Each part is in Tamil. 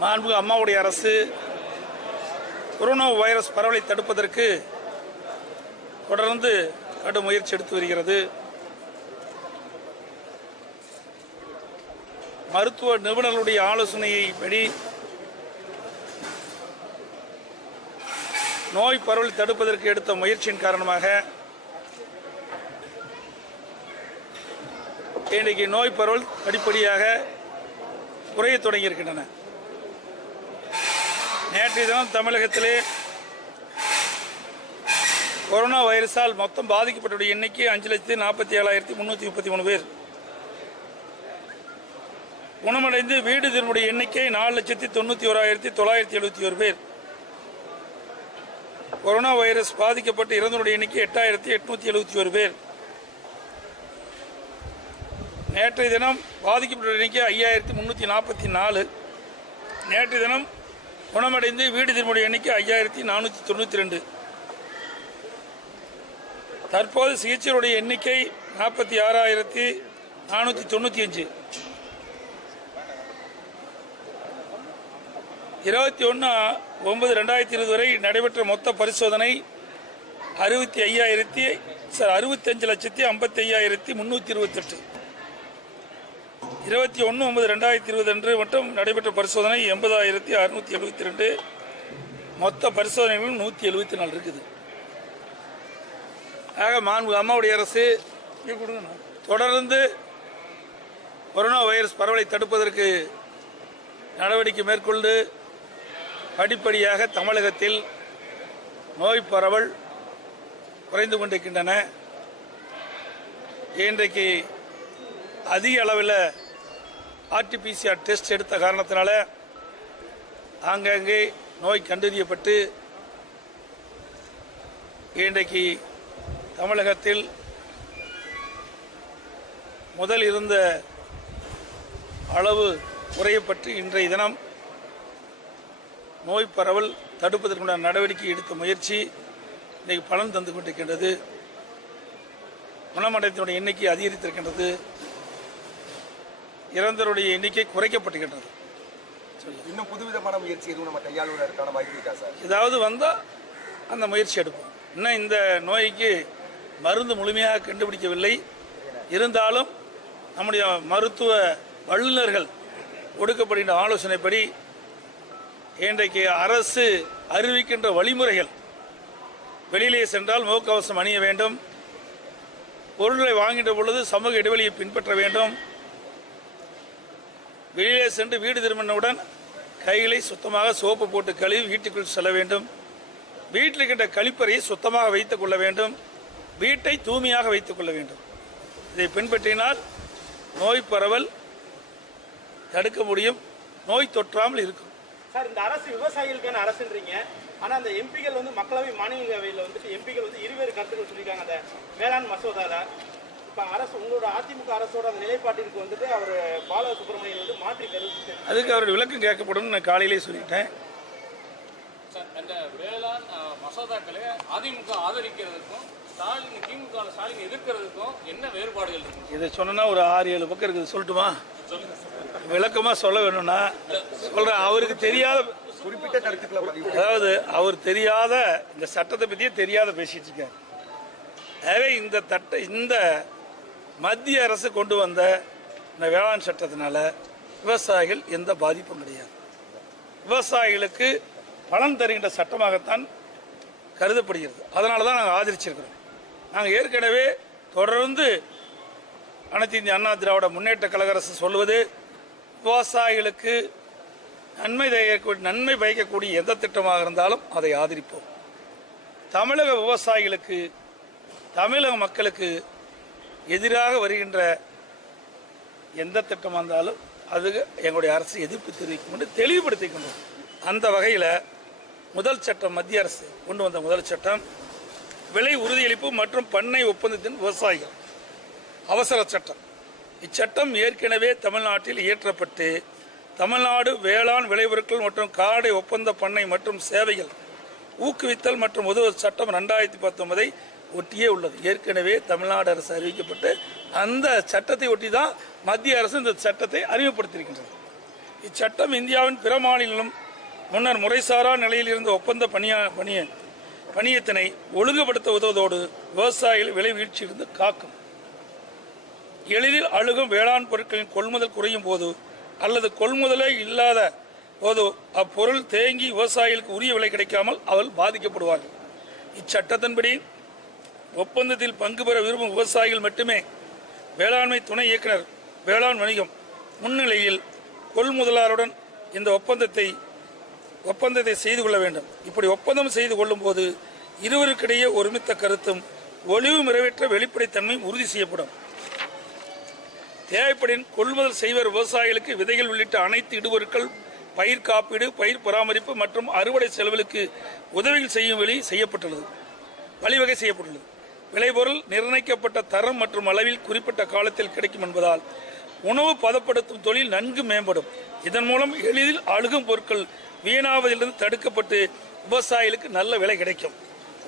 மாண்பு அம்மாவுடைய அரசு கொரோனா வைரஸ் பரவலை தடுப்பதற்கு தொடர்ந்து கடும் முயற்சி எடுத்து வருகிறது. மருத்துவ நிபுணர்களுடைய ஆலோசனையை படி நோய் பரவலை தடுப்பதற்கு எடுத்த முயற்சியின் காரணமாக இன்றைக்கு நோய் பரவல் படிப்படியாக குறையத் தொடங்கியிருக்கின்றன. நேற்று தினம் தமிழகத்திலே கொரோனா வைரஸால் மொத்தம் பாதிக்கப்பட்டவருடைய எண்ணிக்கை அஞ்சு லட்சத்தி நாற்பத்தி ஏழாயிரத்தி முந்நூற்றி முப்பத்தி மூணு பேர். குணமடைந்து வீடு திரும்புடைய எண்ணிக்கை நாலு லட்சத்தி தொண்ணூற்றி ஓராயிரத்தி தொள்ளாயிரத்தி எழுபத்தி ஒரு பேர். கொரோனா வைரஸ் பாதிக்கப்பட்டு இறந்தவருடைய எண்ணிக்கை எட்டாயிரத்தி எட்நூத்தி எழுபத்தி ஒரு பேர். நேற்றைய தினம் பாதிக்கப்பட்ட எண்ணிக்கை ஐயாயிரத்தி முந்நூற்றி நாற்பத்தி நாலு. நேற்றைய தினம் குணமடைந்து வீடு திரும்புடைய எண்ணிக்கை ஐயாயிரத்தி நானூற்றி தொண்ணூற்றி ரெண்டு. தற்போது சிகிச்சையுடைய எண்ணிக்கை நாற்பத்தி ஆறாயிரத்தி நானூற்றி தொண்ணூற்றி அஞ்சு. இருபத்தி ஒன்று ஒன்பது ரெண்டாயிரத்தி இருபது வரை நடைபெற்ற மொத்த பரிசோதனை அறுபத்தி ஐயாயிரத்தி சார் அறுபத்தஞ்சு லட்சத்தி ஐம்பத்தி ஐயாயிரத்தி முந்நூற்றி இருபத்தெட்டு. இருபத்தி ஒன்று ஒன்பது ரெண்டாயிரத்தி இருபது அன்று மட்டும் நடைபெற்ற பரிசோதனை எண்பதாயிரத்தி அறுநூற்றி எழுபத்தி ரெண்டு மொத்த பரிசோதனைகளும் நூற்றி எழுபத்தி நாலு இருக்குது. ஆக மாண்பு அம்மாவுடைய அரசு தொடர்ந்து கொரோனா வைரஸ் பரவலை தடுப்பதற்கு நடவடிக்கை மேற்கொண்டு படிப்படியாக தமிழகத்தில் நோய் பரவல் குறைந்து கொண்டிருக்கின்றன. இன்றைக்கு அதிக அளவில் ஆர்டிபிசிஆர் டெஸ்ட் எடுத்த காரணத்தினால ஆங்காங்கே நோய் கண்டறியப்பட்டு இன்றைக்கு தமிழகத்தில் முதல் இருந்த அளவு குறையப்பட்டு இன்றைய தினம் நோய் பரவல் தடுப்பதற்குண்டான நடவடிக்கை எடுத்த முயற்சி இன்றைக்கு பலன் தந்து கொண்டிருக்கின்றது. குணமடைத்தினுடைய எண்ணிக்கை அதிகரித்திருக்கின்றது. இறந்தவருடைய எண்ணிக்கை குறைக்கப்பட்டிருக்கின்றது இன்னும் புதுவிதமான முயற்சி எதுவும் நம்ம கையாளுவதற்கான வாய்ப்பு இருக்கா சார்? ஏதாவது வந்தால் அந்த முயற்சி எடுப்போம். இன்னும் இந்த நோய்க்கு மருந்து முழுமையாக கண்டுபிடிக்கவில்லை. இருந்தாலும் நம்முடைய மருத்துவ வல்லுநர்கள் கொடுக்கப்படுகின்ற ஆலோசனைப்படி இன்றைக்கு அரசு அறிவிக்கின்ற வழிமுறைகள் வெளியிலே சென்றால் முகக்கவசம் அணிய வேண்டும். பொருட்களை வாங்கின்ற பொழுது சமூக இடைவெளியை பின்பற்ற வேண்டும். வெளியே சென்று வீடு திரும்பினவுடன் கைகளை சுத்தமாக சோப்பு போட்டு கழுவி வீட்டுக்குள் செல்ல வேண்டும். வீட்டில் இருக்கின்ற கழிப்பறையை சுத்தமாக வைத்துக் கொள்ள வேண்டும். வீட்டை தூய்மையாக வைத்துக் கொள்ள வேண்டும். இதை பின்பற்றினால் நோய் பரவல் தடுக்க முடியும். நோய் தொற்றாமல் இருக்கும். சார் இந்த அரசு விவசாயிகளுக்கான அரசுன்றீங்க. ஆனா அந்த எம்பிகள் வந்து மக்களவை மாநிலங்களவையில் வந்துட்டு எம்பிகள் வந்து இருவேறு கருத்துக்கள் சொல்லியிருக்காங்க. அந்த வேளாண் மசோதால இப்ப அரசு உங்களோட அதிமுக அரசோட அந்த நிலைப்பாட்டிற்கு வந்துட்டு அவர் பால சுப்பிரமணியன் வந்து மாற்றி கருத்து அதுக்கு அவருடைய விளக்கம் கேட்கப்படும் நான் காலையிலே சொல்லிட்டேன். சார் அந்த வேளாண் மசோதாக்களை அதிமுக ஆதரிக்கிறதுக்கும் ஸ்டாலின் திமுக ஸ்டாலின் எதிர்க்கிறதுக்கும் என்ன வேறுபாடுகள் இருக்கு? இதை சொன்னா ஒரு ஆறு ஏழு பக்கம் இருக்குது. சொல்லட்டுமா? விளக்கமா சொல்ல வேணும்னா சொல்றேன். அவருக்கு தெரியாத குறிப்பிட்ட கருத்துக்களை அதாவது அவர் தெரியாத இந்த சட்டத்தை பற்றியே தெரியாத பேசிட்டு இருக்காரு எனவே இந்த தட்ட இந்த மத்திய அரசு கொண்டு வந்த இந்த வேளாண் சட்டத்தினால விவசாயிகள் எந்த பாதிப்பும் கிடையாது. விவசாயிகளுக்கு பலன் தருகின்ற சட்டமாகத்தான் கருதப்படுகிறது. அதனால தான் நாங்கள் ஆதரிச்சிருக்கிறோம். நாங்கள் ஏற்கனவே தொடர்ந்து அனைத்து இந்திய அண்ணா திராவிட முன்னேற்ற கழக அரசு சொல்வது விவசாயிகளுக்கு நன்மை தயக்கூடிய நன்மை பயக்கக்கூடிய எந்த திட்டமாக இருந்தாலும் அதை ஆதரிப்போம். தமிழக விவசாயிகளுக்கு தமிழக மக்களுக்கு எதிராக வருகின்ற எந்த திட்டமாக இருந்தாலும் அதுக்கு எங்களுடைய அரசு எதிர்ப்பு தெரிவிக்கும் என்று தெளிவுபடுத்திக்கணும் அந்த வகையில் முதல் சட்டம் மத்திய அரசு கொண்டு வந்த முதல் சட்டம் விலை உறுதியளிப்பு மற்றும் பண்ணை ஒப்பந்தத்தின் விவசாயிகள். அவசர சட்டம். இச்சட்டம் ஏற்கனவே தமிழ்நாட்டில் இயற்றப்பட்டு தமிழ்நாடு வேளாண் விளைபொருட்கள் மற்றும் காடை ஒப்பந்த பண்ணை மற்றும் சேவைகள் ஊக்குவித்தல் மற்றும் உதவு சட்டம் ரெண்டாயிரத்தி பத்தொன்பதை ஒட்டியே உள்ளது. ஏற்கனவே தமிழ்நாடு அரசு அறிவிக்கப்பட்டு அந்த சட்டத்தை ஒட்டி தான் மத்திய அரசு இந்த சட்டத்தை அறிமுகப்படுத்தியிருக்கின்றது. இச்சட்டம் இந்தியாவின் பிற மாநிலம் முன்னர் முறைசாரா நிலையில் இருந்த ஒப்பந்த பணியா பணிய பணியத்தினை ஒழுங்குபடுத்த உதவுவதோடு விவசாயிகள் விலை வீழ்ச்சியிலிருந்து காக்கும். எளிதில் அழுகும் வேளாண் பொருட்களின் கொள்முதல் குறையும் போது அல்லது கொள்முதலே இல்லாத போது அப்பொருள் தேங்கி விவசாயிகளுக்கு உரிய விலை கிடைக்காமல் அவள் பாதிக்கப்படுவார்கள். இச்சட்டத்தின்படி ஒப்பந்தத்தில் பங்கு பெற விரும்பும் விவசாயிகள் மட்டுமே வேளாண்மை துணை இயக்குனர் வேளாண் வணிகம் முன்னிலையில் கொள்முதலாளருடன் இந்த ஒப்பந்தத்தை ஒப்பந்தத்தை செய்து கொள்ள வேண்டும். இப்படி ஒப்பந்தம் செய்து கொள்ளும் போது இருவருக்கிடையே ஒருமித்த கருத்தும் ஒளிவு நிறைவேற்ற வெளிப்படைத்தன்மை உறுதி செய்யப்படும். தேவைப்படின் கொள்முதல் செய்வர் விவசாயிகளுக்கு விதைகள் உள்ளிட்ட அனைத்து இடுபொருட்கள் பயிர் காப்பீடு பயிர் பராமரிப்பு மற்றும் அறுவடை செலவுகளுக்கு உதவிகள் செய்யும் வழி செய்யப்பட்டுள்ளது. வழிவகை செய்யப்பட்டுள்ளது. விளைபொருள் நிர்ணயிக்கப்பட்ட தரம் மற்றும் அளவில் குறிப்பிட்ட காலத்தில் கிடைக்கும் என்பதால் உணவு பதப்படுத்தும் தொழில் நன்கு மேம்படும். இதன் மூலம் எளிதில் அழுகும் பொருட்கள் வீணாவதிலிருந்து தடுக்கப்பட்டு விவசாயிகளுக்கு நல்ல விலை கிடைக்கும்.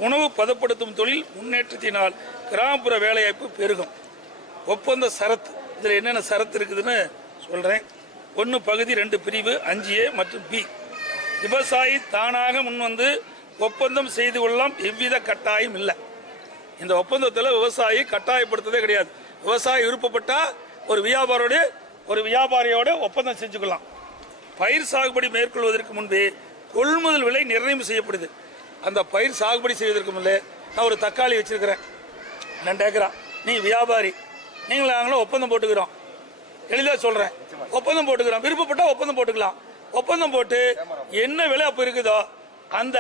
உணவு பதப்படுத்தும் தொழில் முன்னேற்றத்தினால் கிராமப்புற வேலைவாய்ப்பு பெருகும். ஒப்பந்த சரத்து இதில் என்னென்ன சரத்து இருக்குதுன்னு சொல்கிறேன் ஒன்று பகுதி ரெண்டு பிரிவு அஞ்சு ஏ மற்றும் பி. விவசாயி தானாக முன்வந்து ஒப்பந்தம் செய்து கொள்ளலாம். எவ்வித கட்டாயம் இல்லை. இந்த ஒப்பந்தத்தில் விவசாயி கட்டாயப்படுத்துறதே கிடையாது. விவசாயி விருப்பப்பட்டா ஒரு வியாபாரோட ஒரு வியாபாரியோட ஒப்பந்தம் செஞ்சுக்கலாம். பயிர் சாகுபடி மேற்கொள்வதற்கு முன்பே கொள்முதல் விலை நிர்ணயம் செய்யப்படுது. அந்த பயிர் சாகுபடி செய்வதற்கு முன்னே நான் ஒரு தக்காளி வச்சிருக்கிறேன். ரெண்டு ஏக்கரா. நீ வியாபாரி. நீங்களும் நாங்களும் ஒப்பந்தம் போட்டுக்கிறோம். எளிதாக சொல்கிறேன் ஒப்பந்தம் போட்டுக்கிறோம். விருப்பப்பட்டால் ஒப்பந்தம் போட்டுக்கலாம். ஒப்பந்தம் போட்டு என்ன விலை அப்போ இருக்குதோ அந்த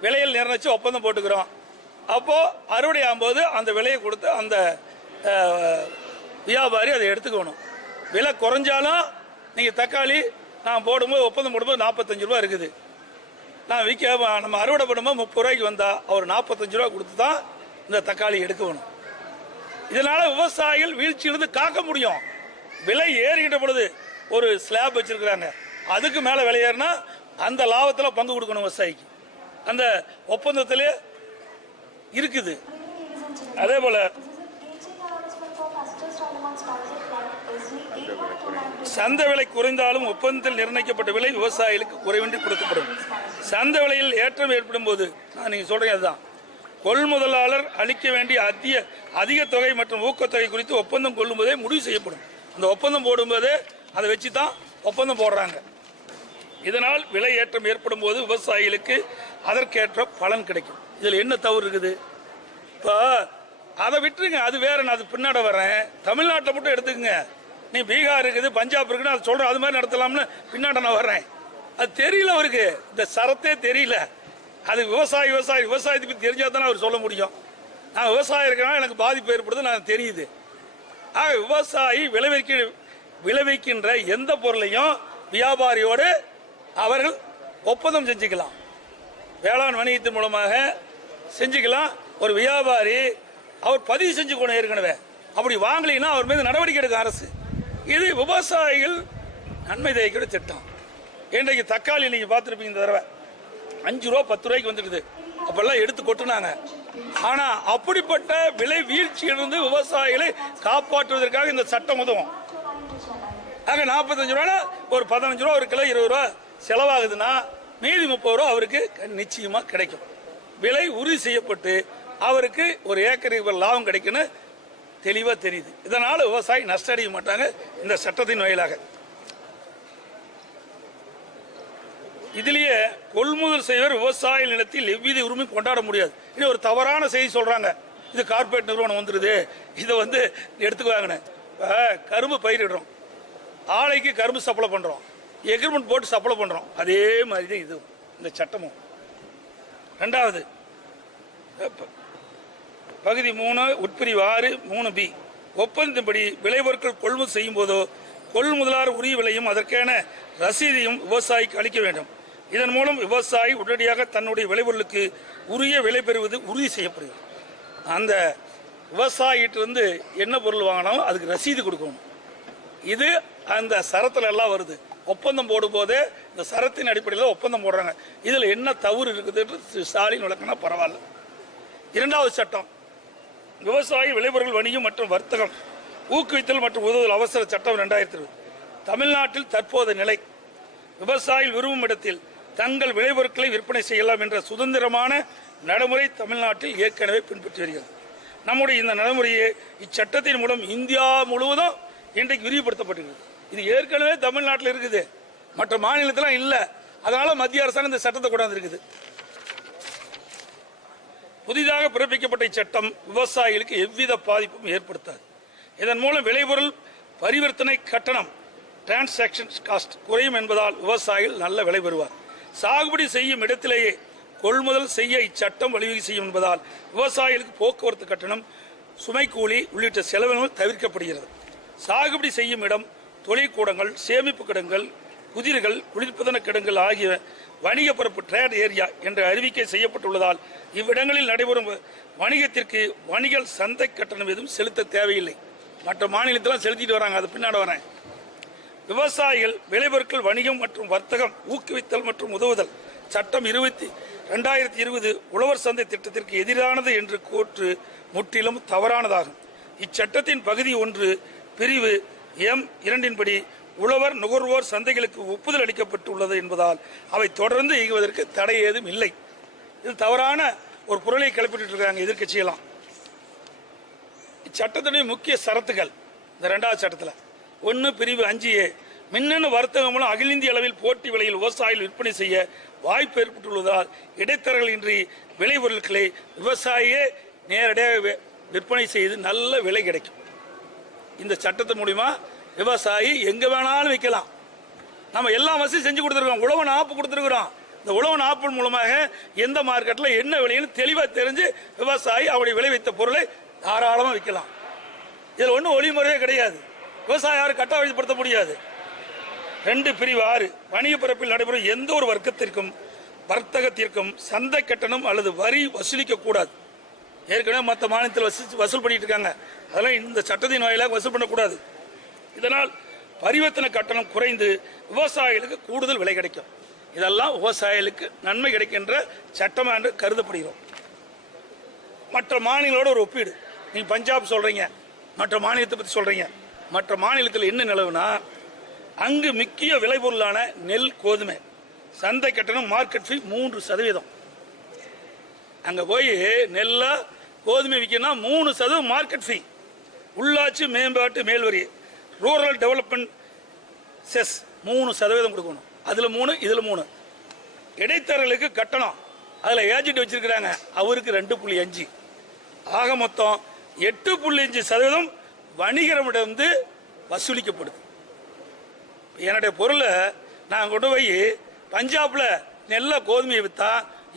விலையில் நிர்ணயிச்சு ஒப்பந்தம் போட்டுக்கிறோம். அப்போ அறுவடை ஆகும்போது அந்த விலையை கொடுத்து அந்த வியாபாரி அதை எடுத்துக்கணும். விலை குறைஞ்சாலும் நீங்கள் தக்காளி நான் போடும்போது ஒப்பந்தம் போடும்போது நாற்பத்தஞ்சு ரூபா இருக்குது. நான் விற்க நம்ம அறுவடை பண்ணும்போது முப்பது ரூபாய்க்கு வந்தா அவர் நாற்பத்தஞ்சு ரூபா கொடுத்து தான் இந்த தக்காளி எடுக்கணும். இதனால விவசாயிகள் வீழ்ச்சியிலிருந்து காக்க முடியும். விலை ஏறிக்கிட்ட பொழுது ஒரு ஸ்லாப் வச்சிருக்கிறாங்க. அதுக்கு மேலே விலை ஏறினா அந்த லாபத்தில் பங்கு கொடுக்கணும் விவசாயிக்கு. அந்த ஒப்பந்தத்திலே இருக்குது. அதே போல சந்தை விலை குறைந்தாலும் ஒப்பந்தத்தில் நிர்ணயிக்கப்பட்ட விலை விவசாயிகளுக்கு குறைவின்றி கொடுக்கப்படும். சந்தை விலையில் ஏற்றம் ஏற்படும் போது நான் நீங்கள் சொல்றீங்க அதுதான். கொள்முதலாளர் அளிக்க வேண்டிய அதிக அதிக தொகை மற்றும் ஊக்கத்தொகை குறித்து ஒப்பந்தம் கொள்ளும்போதே முடிவு செய்யப்படும். அந்த ஒப்பந்தம் போடும்போதே அதை வச்சு தான் ஒப்பந்தம் போடுறாங்க. இதனால் விலை ஏற்றம் ஏற்படும் போது விவசாயிகளுக்கு அதற்கேற்ற பலன் கிடைக்கும். இதில் என்ன தவறு இருக்குது? இப்போ அதை விட்டுருங்க. அது வேற நான் அது பின்னாட வரேன். தமிழ்நாட்டை மட்டும் எடுத்துக்கங்க. நீ பீகார் இருக்குது பஞ்சாப் இருக்குன்னு அது சொல்கிறேன் அது மாதிரி நடத்தலாம்னு பின்னாட நான் வர்றேன் அது தெரியல அவருக்கு. இந்த சரத்தே தெரியல. அது விவசாயி விவசாயி விவசாயத்தை பற்றி தெரிஞ்சால் தானே அவர் சொல்ல முடியும். நான் விவசாயம் இருக்கிறனா எனக்கு பாதிப்பு ஏற்படுது நான் தெரியுது. ஆக விவசாயி விளைவிக்க விளைவிக்கின்ற எந்த பொருளையும் வியாபாரியோடு அவர்கள் ஒப்பந்தம் செஞ்சுக்கலாம். வேளாண் வணிகத்தின் மூலமாக செஞ்சுக்கலாம். ஒரு வியாபாரி அவர் பதிவு செஞ்சுக்கணும் ஏற்கனவே. அப்படி வாங்கலைன்னா அவர் மீது நடவடிக்கை எடுக்கும் அரசு. இது விவசாயிகள் நன்மை தேய்க்கிற திட்டம். இன்றைக்கு தக்காளி நீங்கள் பார்த்துருப்பீங்க இந்த தடவை. அஞ்சு ரூபா பத்து ரூபாய்க்கு வந்துடுது. அப்பெல்லாம் எடுத்து கொட்டுனாங்க. ஆனா அப்படிப்பட்ட விலை வீழ்ச்சியிலிருந்து விவசாயிகளை காப்பாற்றுவதற்காக இந்த சட்டம் உதவும். ஆக நாற்பத்தஞ்சு ரூபா ஒரு பதினஞ்சு ரூபா ஒரு கிலோ இருபது ரூபா செலவாகுதுன்னா மீதி முப்பது ரூபா அவருக்கு நிச்சயமா கிடைக்கும். விலை உறுதி செய்யப்பட்டு அவருக்கு ஒரு ஏக்கருக்கு லாபம் கிடைக்குன்னு தெளிவா தெரியுது. இதனால விவசாயி நஷ்டம் அடைய மாட்டாங்க இந்த சட்டத்தின் வாயிலாக இதுலயே கொள்முதல் செய்வர் விவசாய நிலத்தில் எவ்வித உரிமையும் கொண்டாட முடியாது. இது ஒரு தவறான செய்தி சொல்றாங்க. இது கார்ப்பரேட் நிறுவனம் வந்துருது. இதை வந்து எடுத்துக்குவாங்கன்னு. கரும்பு பயிரிடுறோம். ஆலைக்கு கரும்பு சப்ளை பண்றோம். எக்ரிமெண்ட் போட்டு சப்ளை பண்றோம். அதே மாதிரி தான் இது. இந்த சட்டமும். ரெண்டாவது. பகுதி மூணு உட்பிரிவு ஆறு மூணு பி. ஒப்பந்தப்படி விளைபொருட்கள் கொள்முதல் செய்யும் போதோ கொள்முதலார் உரிய விலையும் அதற்கான ரசீதையும் விவசாயிக்கு அளிக்க வேண்டும். இதன் மூலம் விவசாயி உடனடியாக தன்னுடைய விளைபொருளுக்கு உரிய விலை பெறுவது உறுதி செய்யப்படுகிறது. அந்த விவசாயிட்டிருந்து என்ன பொருள் வாங்கினாலும் அதுக்கு ரசீது கொடுக்கணும். இது அந்த சரத்தில் எல்லாம் வருது. ஒப்பந்தம் போடும்போதே இந்த சரத்தின் அடிப்படையில் ஒப்பந்தம் போடுறாங்க. இதில் என்ன தவறு இருக்குது என்று ஸ்டாலின் விளக்கினா பரவாயில்ல. இரண்டாவது சட்டம் விவசாயி விளைபொருள் வணிகம் மற்றும் வர்த்தகம் ஊக்குவித்தல் மற்றும் உதவுதல் அவசர சட்டம் ரெண்டாயிரத்தி இருபது. தமிழ்நாட்டில் தற்போதைய நிலை விவசாயிகள் விரும்பும் இடத்தில் தங்கள் விளைபொருட்களை விற்பனை செய்யலாம் என்ற சுதந்திரமான நடைமுறை தமிழ்நாட்டில் ஏற்கனவே பின்பற்றி வருகிறது. நம்முடைய இந்த நடைமுறையை இச்சட்டத்தின் மூலம் இந்தியா முழுவதும் இன்றைக்கு விரிவுபடுத்தப்பட்டிருக்கிறது. இது ஏற்கனவே தமிழ்நாட்டில் இருக்குது. மற்ற மாநிலத்திலாம் இல்லை. அதனால மத்திய அரசாங்கம் இந்த சட்டத்தை கொண்டாந்து இருக்குது புதிதாக பிறப்பிக்கப்பட்ட இச்சட்டம் விவசாயிகளுக்கு எவ்வித பாதிப்பும் ஏற்படுத்தாது. இதன் மூலம் விளைபொருள் பரிவர்த்தனை கட்டணம் டிரான்சாக்ஷன் காஸ்ட் குறையும் என்பதால் விவசாயிகள் நல்ல விலை பெறுவார். சாகுபடி செய்யும் இடத்திலேயே கொள்முதல் செய்ய இச்சட்டம் வழிவகை செய்யும் என்பதால் விவசாயிகளுக்கு போக்குவரத்து கட்டணம் சுமை கூலி உள்ளிட்ட செலவினங்கள் தவிர்க்கப்படுகிறது. சாகுபடி செய்யும் இடம் தொழிற்கூடங்கள் சேமிப்பு கிடங்கள் குதிரைகள் குளிர்பதன கிடங்கள் ஆகிய வணிக பரப்பு ட்ரேட் ஏரியா என்ற அறிவிக்கை செய்யப்பட்டுள்ளதால் இவ்விடங்களில் நடைபெறும் வணிகத்திற்கு வணிக சந்தை கட்டணம் எதுவும் செலுத்த தேவையில்லை. மற்ற மாநிலத்திலாம் செலுத்திட்டு வராங்க. அது பின்னாடி வரேன். விவசாயிகள் விளைபொருட்கள் வணிகம் மற்றும் வர்த்தகம் ஊக்குவித்தல் மற்றும் உதவுதல் சட்டம் இருபத்தி ரெண்டாயிரத்தி இருபது உழவர் சந்தை திட்டத்திற்கு எதிரானது என்று கூற்று முற்றிலும் தவறானதாகும். இச்சட்டத்தின் பகுதி ஒன்று பிரிவு எம் இரண்டின்படி உழவர் நுகர்வோர் சந்தைகளுக்கு ஒப்புதல் அளிக்கப்பட்டுள்ளது என்பதால் அவை தொடர்ந்து இயங்குவதற்கு தடை ஏதும் இல்லை. இது தவறான ஒரு குரலை கிளப்பிட்டு இருக்காங்க எதிர்கட்சியெல்லாம் இச்சட்டத்தினுடைய முக்கிய சரத்துகள் இந்த ரெண்டாவது சட்டத்தில் ஒன்று பிரிவு அஞ்சு ஏ மின்னணு வர்த்தகம் மூலம் அகில இந்திய அளவில் போட்டி விலையில் விவசாயிகள் விற்பனை செய்ய வாய்ப்பு ஏற்பட்டுள்ளதால் இடைத்தரகள் இன்றி விளைபொருட்களை விவசாயியே நேரடியாக விற்பனை செய்து நல்ல விலை கிடைக்கும். இந்த சட்டத்து மூலிமா விவசாயி எங்க வேணாலும் விற்கலாம். நம்ம எல்லா வசதியும் செஞ்சு கொடுத்துருக்கோம். உழவன் ஆப்பு கொடுத்துருக்குறோம் இந்த உழவன் ஆப்பின் மூலமாக எந்த மார்க்கெட்டில் என்ன விலைன்னு தெளிவாக தெரிஞ்சு விவசாயி அவருடைய விளைவித்த பொருளை தாராளமாக விற்கலாம். இதில் ஒன்றும் ஒளிமுறையே கிடையாது. விவசாயம் யாரும் கட்டாயப்படுத்த முடியாது. ரெண்டு பிரிவு ஆறு. வணிக பரப்பில் நடைபெறும் எந்த ஒரு வர்க்கத்திற்கும் வர்த்தகத்திற்கும் சந்தை கட்டணம் அல்லது வரி வசூலிக்க கூடாது. ஏற்கனவே மற்ற மாநிலத்தில் வசூல் வசூல் பண்ணிட்டு இருக்காங்க அதெல்லாம் இந்த சட்டத்தின் வாயிலாக வசூல் பண்ணக்கூடாது. இதனால் பரிவர்த்தனை கட்டணம் குறைந்து விவசாயிகளுக்கு கூடுதல் விலை கிடைக்கும். இதெல்லாம் விவசாயிகளுக்கு நன்மை கிடைக்கின்ற சட்டம் என்று கருதப்படுகிறோம். மற்ற மாநிலங்களோட ஒரு ஒப்பீடு. நீங்க பஞ்சாப் சொல்றீங்க மற்ற மாநிலத்தை பத்தி சொல்றீங்க. மற்ற மாநிலத்தில் என்ன நிலவுனா அங்கு முக்கிய விளைபொருளான நெல் கோதுமை சந்தை கட்டணம் மார்க்கெட் ஃபீ மூன்று சதவீதம். அங்க போய் நெல்ல கோதுமை விற்கணும்னா மூணு சதவீதம் மார்க்கெட் ஃபீ உள்ளாட்சி மேம்பாட்டு மேல்வரி. ரூரல் டெவலப்மெண்ட் செஸ் மூணு சதவீதம் கொடுக்கணும். அதில் மூணு இதில் மூணு. இடைத்தரலுக்கு கட்டணம். அதில் ஏஜென்ட் வச்சிருக்கிறாங்க. அவருக்கு ரெண்டு புள்ளி அஞ்சு. ஆக மொத்தம் எட்டு புள்ளி அஞ்சு சதவீதம் வணிகரிடம் வந்து வசூலிக்கப்படுது. என்னுடைய பொருளை நான் கொண்டு போய் பஞ்சாபில் நெல்ல கோதுமையை விற்றா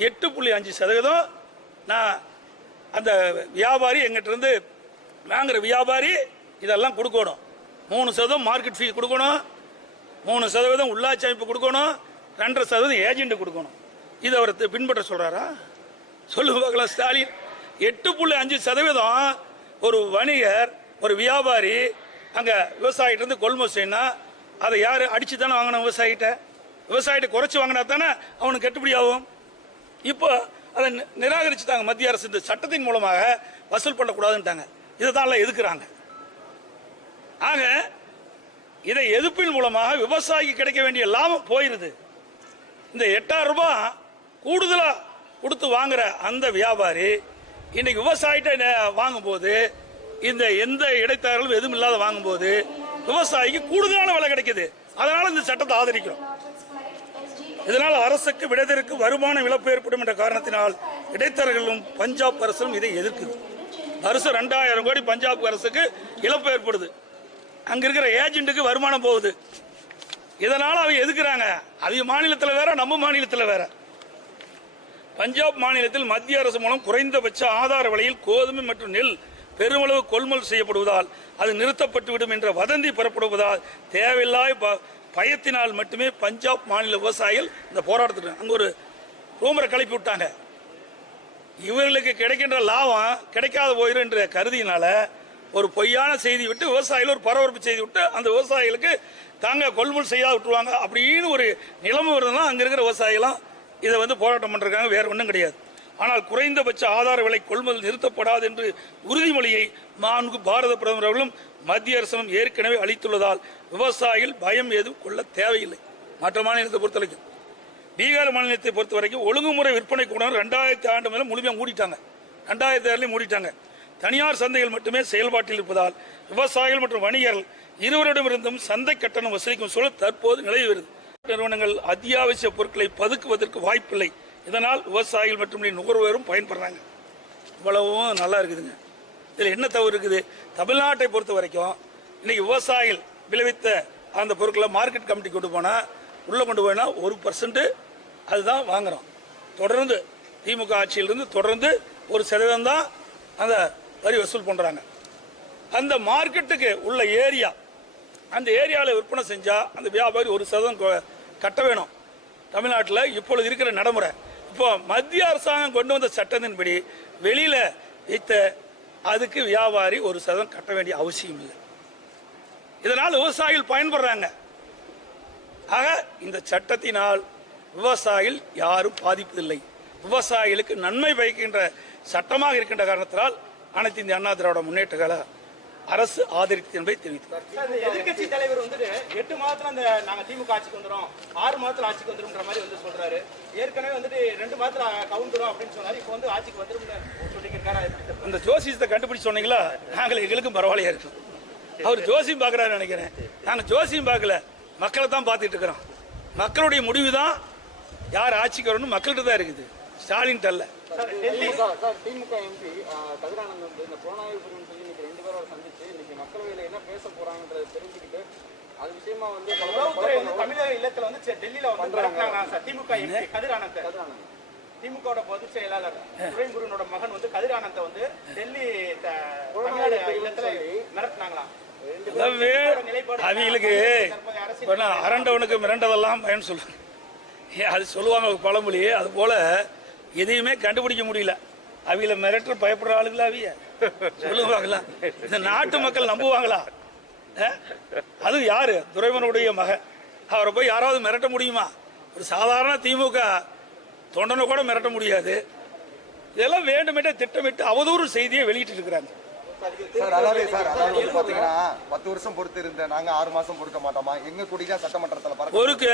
எட்டு புள்ளி அஞ்சு சதவீதம் நான் அந்த வியாபாரி எங்கிட்ட இருந்து வாங்குற வியாபாரி இதெல்லாம் கொடுக்கணும். மூணு சதவீதம் மார்க்கெட் ஃபீ கொடுக்கணும். மூணு சதவீதம் உள்ளாட்சி அமைப்பு கொடுக்கணும். ரெண்டரை சதவீதம் ஏஜென்ட் கொடுக்கணும். இது அவர் பின்பற்ற சொல்றாரா? சொல்லுங்க பார்க்கலாம் ஸ்டாலின். எட்டு புள்ளி அஞ்சு சதவீதம் ஒரு வணிகர் ஒரு வியாபாரி அங்க விவசாயிகிட்டேருந்து கொள்முதல் செய்யணும் அதை யாரு அடிச்சு தானே வாங்கணும் விவசாயிட்ட விவசாயிட்ட குறைச்சு வாங்கினா தானே அவனுக்கு கட்டுப்படி ஆகும். இப்போ அதை நிராகரிச்சுட்டாங்க. மத்திய அரசு இந்த சட்டத்தின் மூலமாக வசூல் பண்ணக்கூடாதுன்ட்டாங்க. இதை தான் எல்லாம் எதுக்குறாங்க? ஆக இதை எதிர்ப்பின் மூலமாக விவசாயிக்கு கிடைக்க வேண்டிய லாபம் போயிருது. இந்த எட்டாயிரம் ரூபாய் கூடுதலாக கொடுத்து வாங்குற அந்த வியாபாரி இன்னைக்கு விவசாயிட்ட வாங்கும்போது இந்த எந்த இடைத்தரகர்களும் எதுவும் இல்லாத வாங்கும்போது விவசாயிக்கு கூடுதலான விலை கிடைக்குது. அதனால இந்த சட்டத்தை ஆதரிக்கிறோம். இதனால் அரசுக்கு விடைதற்கு வருமான இழப்பு ஏற்படும் என்ற காரணத்தினால் இடைத்தரகர்களும் பஞ்சாப் அரசும் இதை எதிர்க்குது. வருஷம் ரெண்டாயிரம் கோடி பஞ்சாப் அரசுக்கு இழப்பு ஏற்படுது. அங்க இருக்கிற ஏஜென்ட்டுக்கு வருமானம் போகுது. இதனால் அவங்க எதுக்குறாங்க? அவங்க மாநிலத்தில் வேற நம்ம மாநிலத்தில் வேற. பஞ்சாப் மாநிலத்தில் மத்திய அரசு மூலம் குறைந்தபட்ச ஆதார விலையில் கோதுமை மற்றும் நெல் பெருமளவு கொள்முதல் செய்யப்படுவதால் அது நிறுத்தப்பட்டுவிடும் என்ற வதந்தி பெறப்படுவதால் தேவையில்லாத ப- பயத்தினால் மட்டுமே பஞ்சாப் மாநில விவசாயிகள் இந்த போராட்டத்தில் அங்கே ஒரு ரூமரை கிளப்பி விட்டாங்க. இவர்களுக்கு கிடைக்கின்ற லாபம் கிடைக்காத போயிடும் என்ற கருதியினால ஒரு பொய்யான செய்தி விட்டு விவசாயிகள் ஒரு பரபரப்பு செய்தி விட்டு அந்த விவசாயிகளுக்கு தாங்க கொள்முதல் செய்யாத விட்டுருவாங்க அப்படின்னு ஒரு நிலைமை வருதுன்னா அங்கே இருக்கிற விவசாயிகளாம் இதை வந்து போராட்டம் பண்ணுறாங்க வேறு ஒன்றும் கிடையாது. ஆனால் குறைந்தபட்ச ஆதார விலை கொள்முதல் நிறுத்தப்படாது என்று உறுதிமொழியை நான்கு பாரத பிரதமர் அவர்களும் மத்திய அரசும் ஏற்கனவே அளித்துள்ளதால் விவசாயிகள் பயம் எதுவும் கொள்ள தேவையில்லை. மற்ற மாநிலத்தை பொறுத்த வரைக்கும் பீகார் மாநிலத்தை பொறுத்த வரைக்கும் ஒழுங்குமுறை விற்பனை கூடம் ரெண்டாயிரத்தி ஆண்டு முதல் முழுமையாக மூடிட்டாங்க. ரெண்டாயிரத்தி ஆறுலேயும் மூடிட்டாங்க. தனியார் சந்தைகள் மட்டுமே செயல்பாட்டில் இருப்பதால் விவசாயிகள் மற்றும் வணிகர்கள் இருவரிடமிருந்தும் சந்தை கட்டணம் வசூலிக்கும் சூழல் தற்போது நிலவி வருது. நிறுவனங்கள் அத்தியாவசிய பொருட்களை பதுக்குவதற்கு வாய்ப்பில்லை. இதனால் விவசாயிகள் மற்றும் நுகர்வோரும் பயன்படுறாங்க. இவ்வளவும் நல்லா இருக்குதுங்க. இதில் என்ன தவறு இருக்குது? தமிழ்நாட்டை பொறுத்த வரைக்கும் இன்னைக்கு விவசாயிகள் விளைவித்த அந்த பொருட்களை மார்க்கெட் கமிட்டி கொண்டு போனால் உள்ளே கொண்டு போனால் ஒரு பர்சன்ட்டு அதுதான் வாங்குகிறோம் தொடர்ந்து திமுக ஆட்சியிலிருந்து தொடர்ந்து ஒரு சதவீதம் தான் அந்த வரி வசூல் பண்ணுறாங்க அந்த மார்க்கெட்டுக்கு உள்ள ஏரியா அந்த ஏரியாவில் விற்பனை செஞ்சால் அந்த வியாபாரி ஒரு சதவீதம் கொ- கட்ட வேணும். தமிழ்நாட்டில் இப்பொழுது இருக்கிற நடைமுறை இப்போ மத்திய அரசாங்கம் கொண்டு வந்த சட்டத்தின்படி வெளியில் வித்த அதுக்கு வியாபாரி ஒரு சதம் கட்ட வேண்டிய அவசியம் இல்லை. இதனால் விவசாயிகள் பயன்படுறாங்க. ஆக இந்த சட்டத்தினால் விவசாயிகள் யாரும் பாதிப்பதில்லை. விவசாயிகளுக்கு நன்மை பயக்கின்ற சட்டமாக இருக்கின்ற காரணத்தினால் அனைத்து இந்திய அண்ணா திராவிட முன்னேற்ற அரசு ஆதரித்து என்பதை தெரிவித்தார் எதிர்க்கட்சி தலைவர் வந்துட்டு எட்டு மாதத்துல அந்த நாங்க திமுக ஆட்சிக்கு வந்துடும் ஆறு மாதத்துல ஆட்சிக்கு வந்துரும்ன்ற மாதிரி வந்து சொல்றாரு. ஏற்கனவே வந்துட்டு ரெண்டு மாதத்துல கவுந்துரும் அப்படின்னு சொன்னாரு இப்போ வந்து ஆட்சிக்கு வந்துரும்னு சொல்லியிருக்காரு? அந்த ஜோசியத்தை கண்டுபிடிச்சு சொன்னீங்களா? நாங்கள் எங்களுக்கும் பரவாயில்லையா இருக்கும். அவர் ஜோசியம் பார்க்குறாரு நினைக்கிறேன். நாங்கள் ஜோசியம் பார்க்கல. மக்களை தான் பார்த்துட்டு இருக்கிறோம். மக்களுடைய முடிவு தான் யார் ஆட்சிக்கு வரணும் மக்கள்கிட்ட தான் இருக்குது. ஸ்டாலின் அல்ல. திமுக எம்பி கதிரானந்த் வந்து இந்த புலனாய்வு பேரோட சந்திச்சு இன்னைக்கு மக்களவையில என்ன பேச போறாங்கன்றத தெரிஞ்சுக்கிட்டு அது விஷயமா வந்து உளவுத்துறை வந்து தமிழக இல்லத்துல வந்து டெல்லியில வந்து மிரட்டினாங்க sir DMK MP Kathiranand Kathiranand. DMK பொதுச் செயலாளர் துரைமுருகனோட மகன் வந்து கதிரானந்த வந்து டெல்லி தமிழ்நாடு இல்லத்துல மிரட்டினாங்களாம். அதாவது அவங்களுக்கு அரண்டவனுக்கு மிரண்டதெல்லாம் பயன் சொல்லுவாங்க அது சொல்லுவாங்க பழமொழி. அது போல எதையுமே கண்டுபிடிக்க முடியல. அவங்கள மிரட்டு பயப்படுற ஆளுங்களா அவிய? சொல்லுவாங்களா? இந்த நாட்டு மக்கள் நம்புவாங்களா? அது யாரு? துரைவனுடைய மகன். அவரை போய் யாராவது மிரட்ட முடியுமா? ஒரு சாதாரண திமுக தொண்டனை கூட மிரட்ட முடியாது. இதெல்லாம் வேண்டுமென்றே திட்டமிட்டு அவதூறு செய்தியை வெளியிட்டு இருக்கிறாங்க சார் அதாவது சார் அதாவது வந்து பாத்தீங்கன்னா பத்து வருஷம் பொறுத்து இருந்த நாங்க ஆறு மாசம் பொறுக்க மாட்டோமா? எங்க கொடி தான் சட்டமன்றத்துல பறக்க பொறுக்கு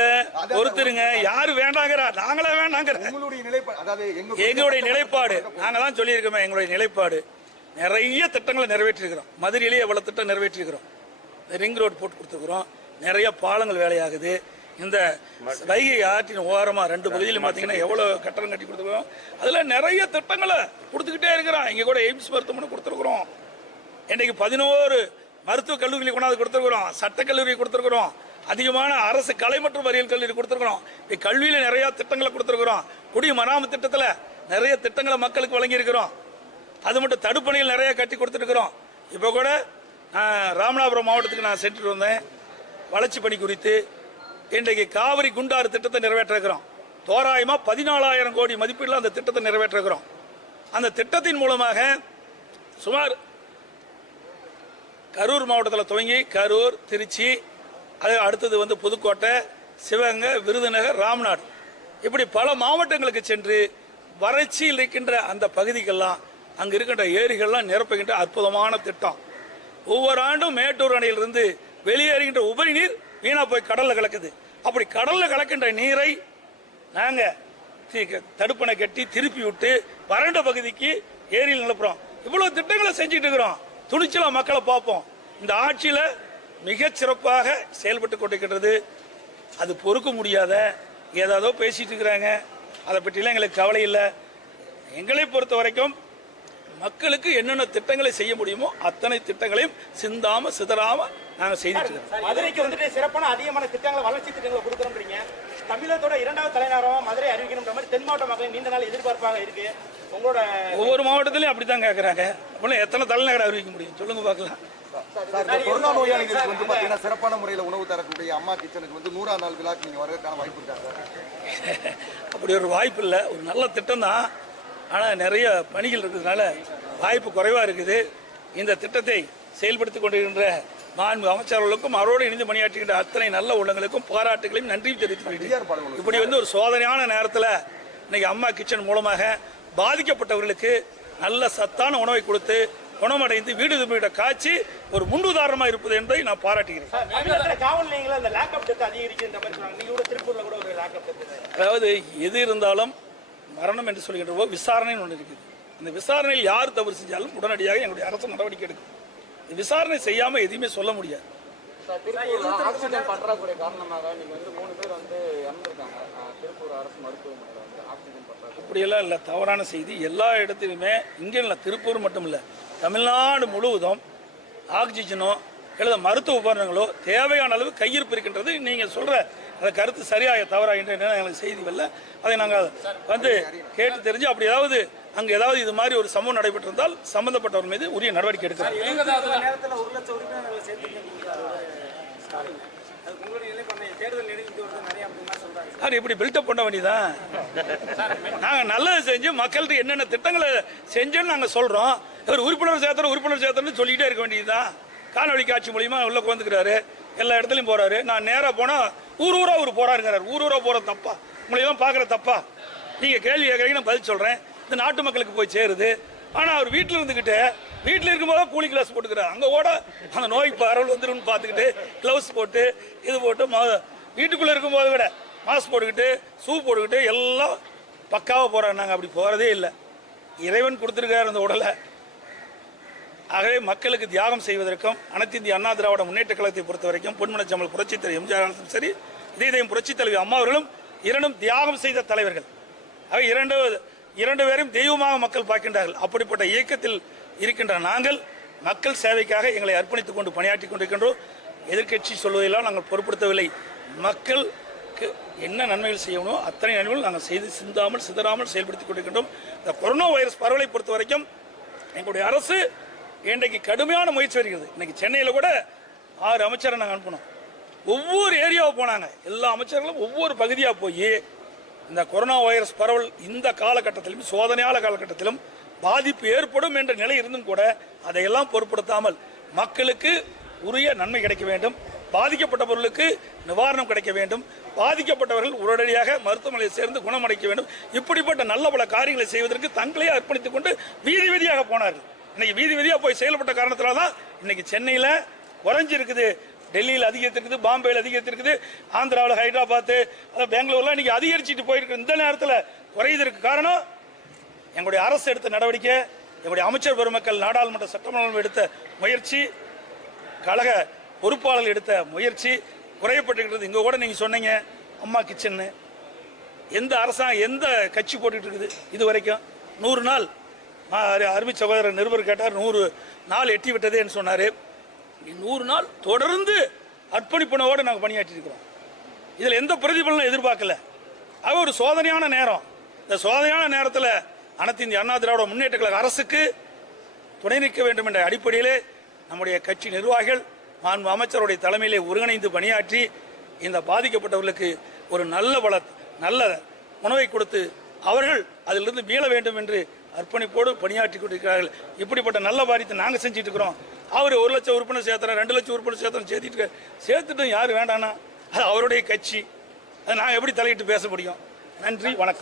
பொறுத்துருங்க. யாரு வேண்டாங்கிறா? நாங்களே வேண்டாங்கிற? உங்களுடைய நிலைப்பாடு அதாவது எங்க எங்களுடைய நிலைப்பாடு. நாங்க தான் சொல்லியிருக்கோமே எங்களுடைய நிலைப்பாடு. நிறைய திட்டங்களை நிறைவேற்றிருக்கிறோம். மதுரையிலேயே எவ்வளவு திட்டம் நிறைவேற்றிருக்கிறோம். ரிங் ரோடு போட்டு கொடுத்துருக்குறோம். நிறைய பாலங்கள் வேலையாகுது. இந்த வைகை ஆற்றின் ஓரமா ரெண்டு பகுதியிலும் பார்த்தீங்கன்னா எவ்வளவு கட்டடம் கட்டி கொடுத்துருக்கோம் அதுல நிறைய திட்டங்களை கொடுத்துக்கிட்டே இருக்கிறோம் இங்க கூட எய்ம்ஸ் மருத்துவமனை கொடுத்துருக்குறோம். இன்றைக்கு பதினோரு மருத்துவக் கல்லூரிகளை கொண்டாந்து கொடுத்துருக்குறோம். சட்டக்கல்லூரி கொடுத்துருக்குறோம். அதிகமான அரசு கலை மற்றும் அறிவியல் கல்லூரி கொடுத்துருக்குறோம். இப்போ கல்வியில் நிறைய திட்டங்களை கொடுத்துருக்குறோம். குடி மராமத்து திட்டத்தில் நிறைய திட்டங்களை மக்களுக்கு வழங்கியிருக்கிறோம். அது மட்டும் தடுப்பணைகள் நிறைய கட்டி கொடுத்துருக்குறோம். இப்போ கூட ராமநாதபுரம் மாவட்டத்துக்கு நான் சென்றுட்டு வந்தேன். வளர்ச்சி பணி குறித்து இன்றைக்கு காவிரி குண்டாறு திட்டத்தை நிறைவேற்றிருக்கிறோம். தோராயமாக பதினாலாயிரம் கோடி மதிப்பீடில் அந்த திட்டத்தை நிறைவேற்றிருக்கிறோம். அந்த திட்டத்தின் மூலமாக சுமார் கரூர் மாவட்டத்தில் துவங்கி கரூர் திருச்சி அது அடுத்தது வந்து புதுக்கோட்டை சிவகங்கை விருதுநகர் ராம்நாடு. இப்படி பல மாவட்டங்களுக்கு சென்று வறட்சியில் இருக்கின்ற அந்த பகுதிக்கெல்லாம் அங்கே இருக்கின்ற ஏரிகள்லாம் நிரப்புகின்ற அற்புதமான திட்டம். ஒவ்வொரு ஆண்டும் மேட்டூர் அணையிலிருந்து வெளியேறுகின்ற உபரி நீர் வீணா போய் கடல்ல கலக்குது. அப்படி கடல்ல கலக்கின்ற நீரை நாங்க தடுப்பணை கட்டி திருப்பி விட்டு வறண்ட பகுதிக்கு ஏரியில் நிலப்புறோம் இவ்வளவு திட்டங்களை செஞ்சுட்டு இருக்கிறோம். துணிச்சலா மக்களை பார்ப்போம். இந்த ஆட்சியில மிக சிறப்பாக செயல்பட்டு கொண்டிருக்கின்றது. அது பொறுக்க முடியாத ஏதாவது பேசிட்டு இருக்கிறாங்க. அதை பற்றிலாம் எங்களுக்கு கவலை இல்லை. எங்களை பொறுத்த வரைக்கும் மக்களுக்கு என்னென்ன திட்டங்களை செய்ய முடியுமோ அத்தனை திட்டங்களையும் சிந்தாம சிதறாம நாங்கள் செய்துட்டு மதுரைக்கு வந்துட்டு சிறப்பான அதிகமான திட்டங்களை வளர்ச்சி திட்டங்களை கொடுக்குறோம்ன்றீங்க. தமிழகத்தோட இரண்டாவது தலைநகரமா மதுரை அறிவிக்கணும்ன்ற மாதிரி தென் மாவட்ட மக்கள் நீண்ட நாள் எதிர்பார்ப்பாக இருக்கு. உங்களோட ஒவ்வொரு மாவட்டத்திலையும் அப்படித்தான் கேட்குறாங்க அப்படின்னா எத்தனை தலைநகரம் அறிவிக்க முடியும்? சொல்லுங்க பார்க்கலாம். கொரோனா நோயாளிகளுக்கு வந்து பாத்தீங்கன்னா சிறப்பான முறையில உணவு தரக்கூடிய அம்மா கிச்சனுக்கு வந்து நூறாம் நாள் விழாக்கு நீங்க வரதுக்கான வாய்ப்பு இருக்கா சார்? அப்படி ஒரு வாய்ப்பு இல்லை. ஒரு நல்ல திட்டம் தான். ஆனால் நிறைய பணிகள் இருக்கிறதுனால வாய்ப்பு குறைவாக இருக்குது. இந்த திட்டத்தை செயல்படுத்திக் கொண்டிருக்கின்ற மாண்பு அமைச்சர்களுக்கும் அவரோடு இணைந்து பணியாற்றுகின்ற அத்தனை நல்ல உள்ளங்களுக்கும் பாராட்டுகளையும் நன்றியும் தெரிவித்துக் கொள்கிறேன். இப்படி வந்து ஒரு சோதனையான நேரத்தில் இன்னைக்கு அம்மா கிச்சன் மூலமாக பாதிக்கப்பட்டவர்களுக்கு நல்ல சத்தான உணவை கொடுத்து குணமடைந்து வீடு திரும்பிட காட்சி ஒரு முன்னுதாரணமாக இருப்பது என்பதை நான் பாராட்டுகிறேன். தமிழகத்துல காவல் நிலையங்கள அந்த லேக்கப் டெத் அதிகரிக்கின்ற மாதிரி சொல்றாங்க நீங்க கூட திருப்பூர்ல கூட ஒரு லேக்கப் டெத் அதாவது எது இருந்தாலும் மரணம் என்று சொல்கின்ற போது விசாரணைன்னு ஒன்று இருக்குது. இந்த விசாரணையில் யார் தவறு செஞ்சாலும் உடனடியாக எங்களுடைய அரசு நடவடிக்கை எடுக்கும். இந்த விசாரணை செய்யாமல் எதையுமே சொல்ல முடியாது. சார் திருப்பூர்ல ஆக்சிஜன் பற்றாக்குறை காரணமாக நீங்க வந்து மூணு பேர் வந்து இறந்துருக்காங்க. ஆஹ் திருப்பூர் அரசு மருத்துவமனையில் வந்து ஆக்சிஜன் பற்றாக்குறை. அப்படியெல்லாம் இல்லை. தவறான செய்தி எல்லா இடத்துலையுமே இங்கே இல்லை. திருப்பூர் மட்டும் இல்லை. தமிழ்நாடு முழுவதும் ஆக்சிஜனோ அல்லது மருத்துவ உபகரணங்களோ தேவையான அளவு கையிருப்பு இருக்கின்றது நீங்கள் சொல்கிற அந்த கருத்து சரியாக தவறா என்று என்ன எங்களுக்கு செய்தி வரல. அதை நாங்கள் வந்து கேட்டு தெரிஞ்சு அப்படி ஏதாவது அங்கே ஏதாவது இது மாதிரி ஒரு சம்பவம் நடைபெற்றிருந்தால் சம்பந்தப்பட்டவர் மீது உரிய நடவடிக்கை எடுக்கிறோம் சார் இப்படி பில்டப் பண்ண வேண்டியதான் நாங்கள் நல்லது செஞ்சு மக்கள்கிட்ட என்னென்ன திட்டங்களை செஞ்சோன்னு நாங்கள் சொல்கிறோம் ஒரு உறுப்பினர் சேர்த்துறோம் உறுப்பினர் சேர்த்துறோம்னு சொல்லிக்கிட்டே இருக்க வேண்டியதுதான். காணொலி காட்சி மூலியமா உள்ள உட்காந்துக்கிறாரு எல்லா இடத்துலையும் போறாரு. நான் நேராக போனால் ஊர் ஊரா அவர் போறாருங்கிறார். ஊர் ஊரா போகிற தப்பா? உங்களையெல்லாம் பார்க்குற தப்பா? நீங்கள் கேள்வி கேட்குறீங்க நான் பதில் சொல்கிறேன் இந்த நாட்டு மக்களுக்கு போய் சேருது. ஆனால் அவர் வீட்டில் இருந்துக்கிட்டு வீட்டில் இருக்கும்போது கூலி கிளாஸ் போட்டுக்கிறார். அங்கே ஓட அந்த நோய் பரவல் வந்துடும் பார்த்துக்கிட்டு க்ளவுஸ் போட்டு இது போட்டு மா வீட்டுக்குள்ளே இருக்கும்போது கூட மாஸ்க் போட்டுக்கிட்டு ஷூ போட்டுக்கிட்டு எல்லாம் பக்காவாக போகிறாங்க நாங்கள் அப்படி போகிறதே இல்லை. இறைவன் கொடுத்துருக்காரு அந்த உடலை. ஆகவே மக்களுக்கு தியாகம் செய்வதற்கும் அனைத்து இந்திய அண்ணா திராவிட முன்னேற்ற கழகத்தை பொறுத்த வரைக்கும் பொன்மனச்சம்பல் புரட்சித் தலைவர் எம்ஜிஆர் அவர்களும் சரி இதயம் புரட்சித் தலைவி அம்மா அவர்களும் இரண்டும் தியாகம் செய்த தலைவர்கள். ஆக இரண்டு இரண்டு பேரும் தெய்வமாக மக்கள் பார்க்கின்றார்கள். அப்படிப்பட்ட இயக்கத்தில் இருக்கின்ற நாங்கள் மக்கள் சேவைக்காக எங்களை அர்ப்பணித்துக் கொண்டு பணியாற்றி கொண்டிருக்கின்றோம். எதிர்க்கட்சி சொல்வதெல்லாம் நாங்கள் பொருட்படுத்தவில்லை. மக்களுக்கு என்ன நன்மைகள் செய்யணும் அத்தனை நன்மைகள் நாங்கள் செய்து சிந்தாமல் சிதறாமல் செயல்படுத்திக் கொண்டிருக்கின்றோம். இந்த கொரோனா வைரஸ் பரவலை பொறுத்த வரைக்கும் எங்களுடைய அரசு இன்றைக்கு கடுமையான முயற்சி வருகிறது. இன்னைக்கு சென்னையில் கூட ஆறு அமைச்சரை நாங்கள் அனுப்பினோம். ஒவ்வொரு ஏரியாவை போனாங்க. எல்லா அமைச்சர்களும் ஒவ்வொரு பகுதியாக போய் இந்த கொரோனா வைரஸ் பரவல் இந்த காலகட்டத்திலும் சோதனையாள காலகட்டத்திலும் பாதிப்பு ஏற்படும் என்ற நிலை இருந்தும் கூட அதையெல்லாம் பொருட்படுத்தாமல் மக்களுக்கு உரிய நன்மை கிடைக்க வேண்டும். பாதிக்கப்பட்டவர்களுக்கு நிவாரணம் கிடைக்க வேண்டும். பாதிக்கப்பட்டவர்கள் உடனடியாக மருத்துவமனையில் சேர்ந்து குணமடைக்க வேண்டும். இப்படிப்பட்ட நல்ல பல காரியங்களை செய்வதற்கு தங்களையே அர்ப்பணித்துக் கொண்டு வீதி வீதியாக போனார்கள். இன்னைக்கு வீதி வீதியாக போய் செயல்பட்ட காரணத்தினால தான் இன்னைக்கு சென்னையில் குறைஞ்சிருக்குது. டெல்லியில் அதிகரித்திருக்குது பாம்பேயில் அதிகரித்திருக்குது ஆந்திராவில் ஹைதராபாத்து அதாவது பெங்களூர்லாம் இன்னைக்கு அதிகரிச்சுட்டு போயிருக்கு. இந்த நேரத்தில் குறையுதற்கு காரணம் எங்களுடைய அரசு எடுத்த நடவடிக்கை எங்களுடைய அமைச்சர் பெருமக்கள் நாடாளுமன்ற சட்டமன்றம் எடுத்த முயற்சி கழக பொறுப்பாளர்கள் எடுத்த முயற்சி குறையப்பட்டுக்கிறது இங்கே கூட நீங்கள் சொன்னீங்க அம்மா கிச்சன்னு. எந்த அரசாங்கம் எந்த கட்சி போட்டுக்கிட்டு இருக்குது? இது வரைக்கும் நூறு நாள் அருமை சகோதரர் நிருபர் கேட்டார் நூறு நாள் எட்டி விட்டதேன்னு சொன்னார். நூறு நாள் தொடர்ந்து அர்ப்பணிப்புணவோடு நாங்கள் பணியாற்றிருக்கிறோம் இதில் எந்த பிரதிபலனும் எதிர்பார்க்கல. அது ஒரு சோதனையான நேரம். இந்த சோதனையான நேரத்தில் அனைத்து இந்திய அண்ணா திராவிட முன்னேற்ற கழக அரசுக்கு துணை நிற்க வேண்டும் என்ற அடிப்படையிலே நம்முடைய கட்சி நிர்வாகிகள் மாண்பு அமைச்சருடைய தலைமையிலே ஒருங்கிணைந்து பணியாற்றி இந்த பாதிக்கப்பட்டவர்களுக்கு ஒரு நல்ல பல நல்ல உணவை கொடுத்து அவர்கள் அதிலிருந்து மீள வேண்டும் என்று அர்ப்பணிப்போடு பணியாற்றி கொண்டிருக்கிறார்கள். இப்படிப்பட்ட நல்ல வாரியத்தை நாங்கள் செஞ்சுட்டு இருக்கிறோம். அவர் ஒரு லட்சம் உறுப்பினர் சேர்த்துறேன் ரெண்டு லட்சம் உறுப்பினர் சேர்த்துறோம் சேர்த்துட்டு சேர்த்துட்டும் யார் வேண்டானா அது அவருடைய கட்சி. அதை நாங்கள் எப்படி தலையிட்டு பேச முடியும்? நன்றி வணக்கம்.